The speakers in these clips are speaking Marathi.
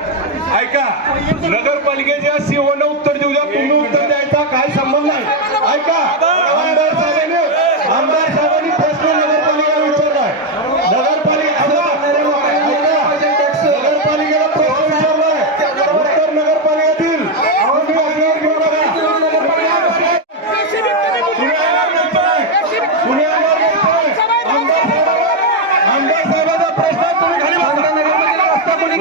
ऐका नगरपालिकेच्या सीओनं उत्तर देऊ द्या तुम्ही उत्तर द्यायचा काय संबंध नाही. ऐका आमदार साहेबांनी आमदार साहेबांनी प्रश्न नगरपालिका विचारलाय. आमदार साहेबांचा प्रश्न तुम्ही खाली रस्ता कोणी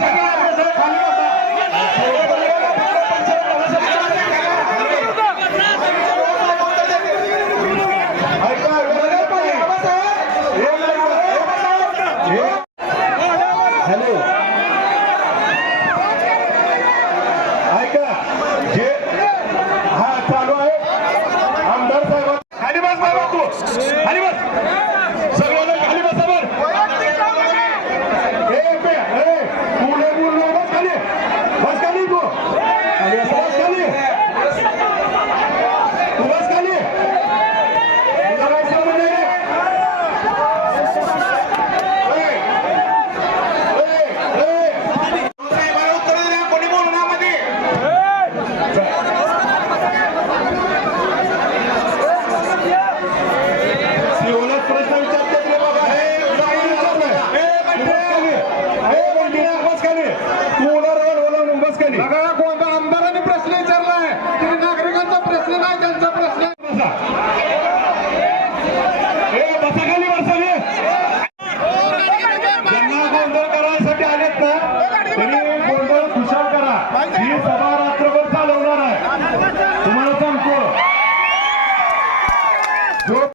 Yeah. Vai ganhar